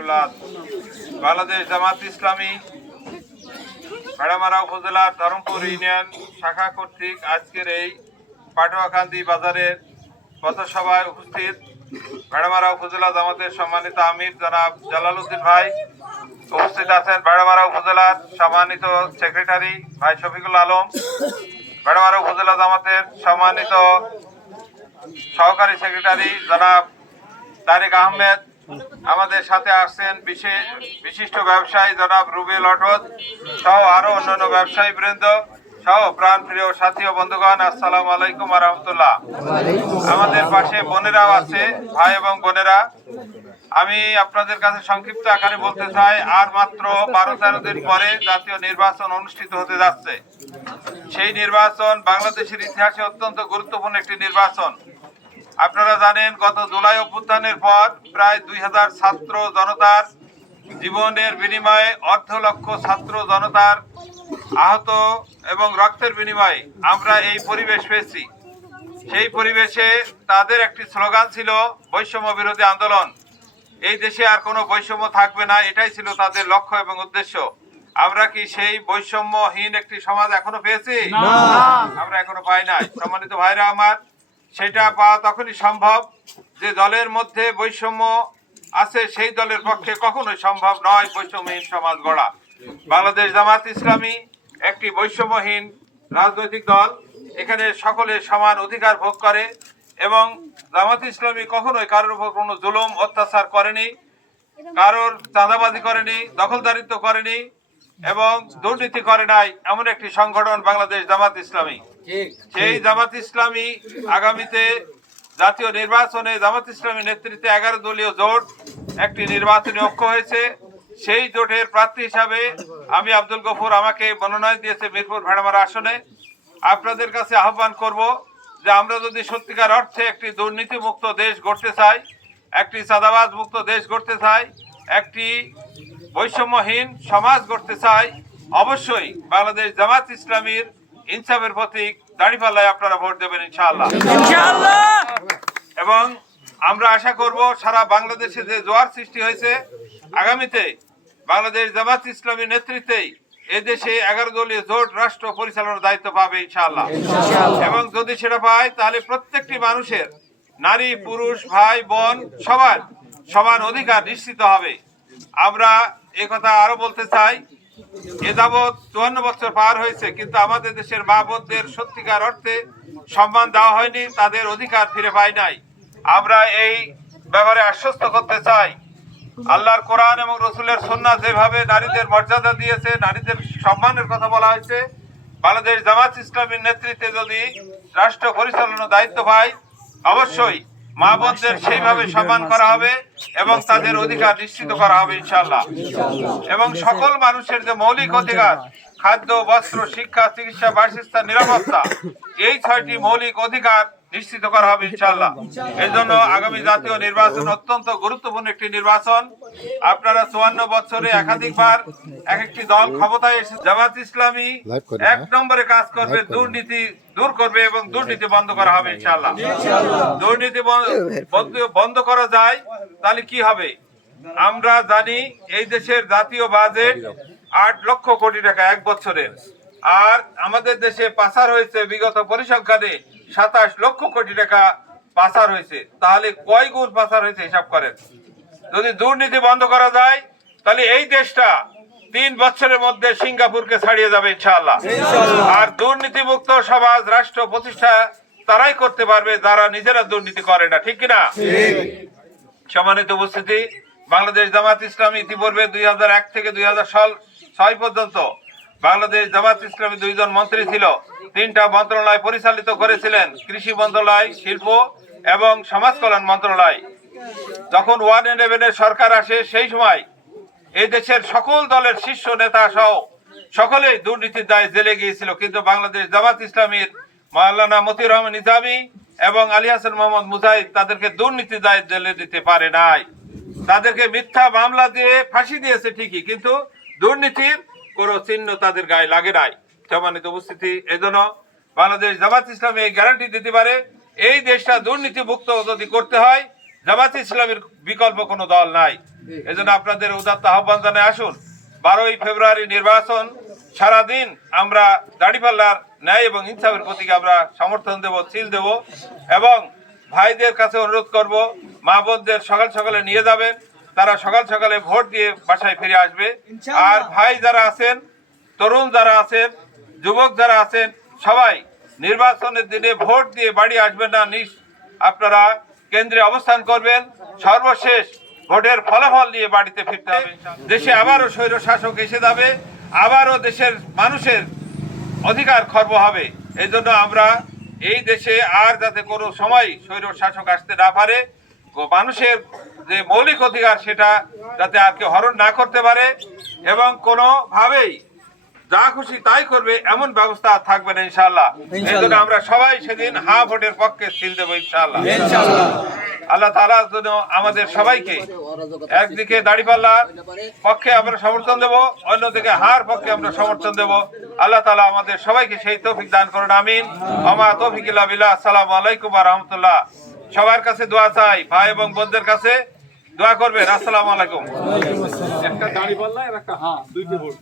রহমতুল্লাহ বাংলাদেশ জামাত ইসলামী ভেড়ামারা উপজেলার ধরমপুর ইউনিয়ন শাখা কর্তৃক আজকের এই পাটুয়াকান্দি বাজারের পথসভায় উপস্থিত ভেড়ামারা উপজেলা জামাতের সম্মানিত আমির জনাব জালালউদ্দিন ভাই। উপস্থিত আছেন ভেড়ামারা উপজেলার সম্মানিত সেক্রেটারি ভাই শফিকুল আলম। ভেড়ামারা উপজেলা জামাতের সম্মানিত সহকারী সেক্রেটারি জনাব তারেক আহমেদ। আমাদের সাথে আসছেন বিশেষ বিশিষ্ট ব্যবসায়ী জনাব রুবেল অটদ সহ আরও অন্যান্য ব্যবসায়ী বৃন্দ সহ প্রাণ প্রিয় সাথী ও বন্ধুগণ, আসসালামু আলাইকুম রহমতুল্লাহ। আমাদের পাশে বোনেরাও আছে, ভাই এবং বোনেরা। আমি আপনাদের কাছে সংক্ষিপ্ত আকারে বলতে চাই, আর মাত্র বারো তেরো দিন পরে জাতীয় নির্বাচন অনুষ্ঠিত হতে যাচ্ছে। সেই নির্বাচন বাংলাদেশের ইতিহাসে অত্যন্ত গুরুত্বপূর্ণ একটি নির্বাচন। আপনারা জানেন গত জুলাই অভ্যুত্থানের পর প্রায় দুই হাজার ছাত্র জনতার জীবনের বিনিময়ে অর্ধ লক্ষ ছাত্র জনতার আহত এবং রক্তের বিনিময়ে আমরা এই পরিবেশ পেয়েছি। সেই পরিবেশে তাদের একটি স্লোগান ছিল বৈষম্য বিরোধী আন্দোলন। এই দেশে আর কোনো বৈষম্য থাকবে না এটাই ছিল তাদের লক্ষ্য এবং উদ্দেশ্য। আমরা কি সেই বৈষম্যহীন একটি সমাজ এখনও পেয়েছি? আমরা এখনও পাই নাই। সম্মানিত ভাইরা আমার সেটা পাওয়া তখনই সম্ভব। যে দলের মধ্যে বৈষম্য আছে, সেই দলের পক্ষে কখনোই সম্ভব নয় বৈষম্যহীন সমাজ গড়া। বাংলাদেশ জামাত ইসলামী একটি বৈষম্যহীন রাজনৈতিক দল। এখানে সকলে সমান অধিকার ভোগ করে এবং জামাত ইসলামী কখনোই কারোর উপর কোনো জুলুম, অত্যাচার করেনি, কারোর চাঁদাবাজি করেনি, দখলদারিত্ব করেনি এবং দুর্নীতি করে নাই এমন একটি সংগঠন বাংলাদেশ জামাত ইসলামী। সেই জামাত ইসলামী আগামীতে জাতীয় নির্বাচনে জামাত ইসলামী নেতৃত্বে এগারো দলীয় জোট একটি নির্বাচনী ঐক্য হয়েছে। সেই জোটের প্রার্থী হিসাবে আমি আব্দুল গফুর আমাকে মনোনয়ন দিয়েছে মিরপুর ভেড়ামারা আসনে। আপনাদের কাছে আহ্বান করব যে আমরা যদি সত্যিকার অর্থে একটি দুর্নীতিমুক্ত দেশ গড়তে চাই, একটি চাঁদাবাজ মুক্ত দেশ গড়তে চাই, একটি বৈষম্যহীন সমাজ গড়তে চাই, অবশ্যই বাংলাদেশ জামাত ইসলামীর ইনসাফের প্রতীক দাঁড়িপাল্লায় আপনারা ভোট দেবেন ইনশাআল্লাহ। এবং আমরা আশা করব সারা বাংলাদেশে যে জোয়ার সৃষ্টি হয়েছে আগামীতে বাংলাদেশ জামাত ইসলামী নেতৃত্বেই এদেশে এগারো দলীয় জোট রাষ্ট্র পরিচালনার দায়িত্ব পাবে ইনশাআল্লাহ। এবং যদি সেটা পায় তাহলে প্রত্যেকটি মানুষের নারী পুরুষ ভাই বোন সবার সমান অধিকার নিশ্চিত হবে। আমরা এ কথা আরও বলতে চাই এ যাবৎ চুয়ান্ন বছর পার হয়েছে, কিন্তু আমাদের দেশের মা বোনদের সত্যিকার অর্থে সম্মান দেওয়া হয়নি, তাদের অধিকার ফিরে পায় নাই। আমরা এই ব্যাপারে আশ্বস্ত করতে চাই। আল্লাহর কোরআন এবং রসুলের সন্না যেভাবে নারীদের মর্যাদা দিয়েছে, নারীদের সম্মানের কথা বলা হয়েছে, বাংলাদেশ জামাত ইসলামীর নেতৃত্বে যদি রাষ্ট্র পরিচালনার দায়িত্ব পায়, অবশ্যই মা বোনদের সেইভাবে সম্মান করা হবে এবং তাদের অধিকার নিশ্চিত করা হবে ইনশাল্লাহ এবং সকল মানুষের যে মৌলিক অধিকার, খাদ্য, বস্ত্র, শিক্ষা, চিকিৎসা, বাসস্থান, নিরাপত্তা, এই ছয়টি মৌলিক অধিকার নিশ্চিত করা হবে ইনশাল্লাহ এই জন্য আগামী জাতীয় নির্বাচন অত্যন্ত গুরুত্বপূর্ণ একটি নির্বাচন। আপনারা চুয়ান্ন বছরে একাধিকবার এক একটি দল ক্ষমতায় এসে জামাত ইসলামী এক? নম্বরে কাজ করবে, দুর্নীতি দূর করবে এবং দুর্নীতি বন্ধ করা হবে ইনশাল্লাহ দুর্নীতি বন্ধ করা যায়, তাহলে কি হবে? আমরা জানি এই দেশের জাতীয় বাজেট আট লক্ষ কোটি টাকা এক বছরের। আর আমাদের দেশে পাচার হয়েছে বিগত পরিসংখ্যানে সাতাশ লক্ষ কোটি টাকা পাচার হয়েছে। তাহলে কয় গুণ পাচার হয়েছে হিসাব করেন? যদি দুর্নীতি বন্ধ করা যায় তাহলে এই দেশটা তিন বছরের মধ্যে সিঙ্গাপুরকে ছাড়িয়ে যাবে ইনশাআল্লাহ। আর দুর্নীতি মুক্ত সমাজ রাষ্ট্র প্রতিষ্ঠা তারাই করতে পারবে যারা নিজেরা দুর্নীতি করে না ঠিক কিনা? সম্মানিত উপস্থিতি বাংলাদেশ জামাত ইসলামী ইতিপূর্বে দুই হাজার এক থেকে দুই সাল ছয় পর্যন্ত বাংলাদেশ জামাত ইসলামী দুইজন মন্ত্রী ছিল। তিনটা মন্ত্রণালয় পরিচালিত করেছিলেন কৃষি মন্ত্রণালয়, শিল্প এবং সমাজ কল্যাণ মন্ত্রণালয়। যখন ওয়ান ইলেভেনের সরকার আসে, সেই সময় এই দেশের সকল দলের শীর্ষ নেতা সহ সকলেই দুর্নীতির দায়ে জেলে গিয়েছিল। কিন্তু বাংলাদেশ জামাত ইসলামীর মাওলানা মতিউর রহমান নিজামী এবং আলী হাসান মোহাম্মদ মুজাহিদ তাদেরকে দুর্নীতির দায়ে জেলে দিতে পারে নাই। তাদেরকে মিথ্যা মামলা দিয়ে ফাঁসি দিয়েছে ঠিকই, কিন্তু দুর্নীতির কোনো চিহ্ন তাদের গায়ে লাগে নাই। সম্মানিত উপস্থিতি, এজন্য বাংলাদেশ জামাত ইসলামী এই গ্যারান্টি দিতে পারে, এই দেশটা দুর্নীতি মুক্ত যদি করতে হয়, জামাত ইসলামের বিকল্প কোনো দল নাই। এজন্য আপনাদের উদাত্ত আহ্বান জানায় আসুন, বারোই ফেব্রুয়ারি নির্বাচন, সারাদিন আমরা দাড়িপাল্লার ন্যায় এবং ইনসাফের প্রতীকে আমরা সমর্থন দেব, সিল দেব এবং ভাইদের কাছে অনুরোধ করব, মা বোনদের সকাল সকালে নিয়ে যাবেন। তারা সকাল সকালে ভোট দিয়ে বাসায় ফিরে আসবে। আর ভাই যারা আছেন তরুণ যারা আছেন যুবক যারা আছেন সবাই নির্বাচনের দিনে ভোট দিয়ে বাড়ি আসবেন না নিজ আপনারা কেন্দ্রে অবস্থান করবেন। সর্বশেষ ভোটের ফলাফল নিয়ে বাড়িতে ফিরতে হবে দেশে আবারও স্বৈর শাসক এসে যাবে আবারও দেশের মানুষের অধিকার খর্ব হবে। এই জন্য আমরা এই দেশে আর যাতে কোনো সময় স্বৈর শাসক আসতে না পারে মানুষের যে মৌলিক অধিকার সেটা যাতে আর কেউ হরণ না করতে পারে এবং কোনোভাবেই যা খুশি তাই করবে এমন ব্যবস্থা থাকবে না ইনশাল্লাহ এই আমরা সবাই সেদিন হা ভোটের পক্ষে সিল দেবো ইনশাল্লাহ আল্লাহ তালা যেন আমাদের সবাইকে একদিকে দাড়িপাল্লার পক্ষে আমরা সমর্থন দেবো অন্যদিকে হার পক্ষে আমরা সমর্থন দেবো। আল্লাহ তালা আমাদের সবাইকে সেই তৌফিক দান করুন আমিন। আমা তৌফিক আসসালামু আলাইকুম রাহমাতুল্লাহ। সবার কাছে দোয়া চাই ভাই এবং বোনদের কাছে দোয়া করবেন। আসসালামু আলাইকুম। একটা দাড়ি পাল্লা আর একটা হ্যাঁ দুইটা ভোট।